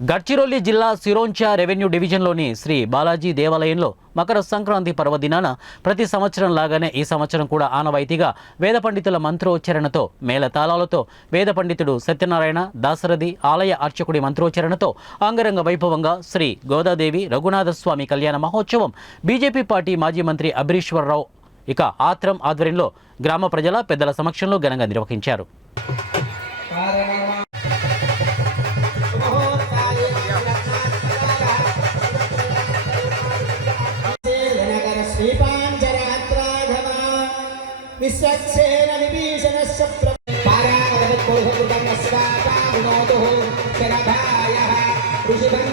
గడ్చిరోలి జిల్లా సిరోంచా రెవెన్యూ డివిజన్లోని శ్రీ బాలాజీ దేవాలయంలో మకర సంక్రాంతి పర్వదినాన ప్రతి సంవత్సరం లాగానే ఈ సంవత్సరం కూడా ఆనవాయితీగా వేద పండితుల మంత్రోచ్చరణతో మేళతాళాలతో వేద పండితుడు సత్యనారాయణ దాశరథి ఆలయ అర్చకుడి మంత్రోచ్చరణతో అంగరంగ వైభవంగా శ్రీ గోదాదేవి రఘునాథస్వామి కళ్యాణ మహోత్సవం బీజేపీ పార్టీ మాజీ మంత్రి అభిరీశ్వరరావు ఇక ఆత్రం ఆధ్వర్యంలో గ్రామ ప్రజల పెద్దల సమక్షంలో ఘనంగా నిర్వహించారు. విశ్వక్సేన విభీషణస్య పారావదత్కోహకృతం స్వాతామునోతుః శరభాయః ఋషిభం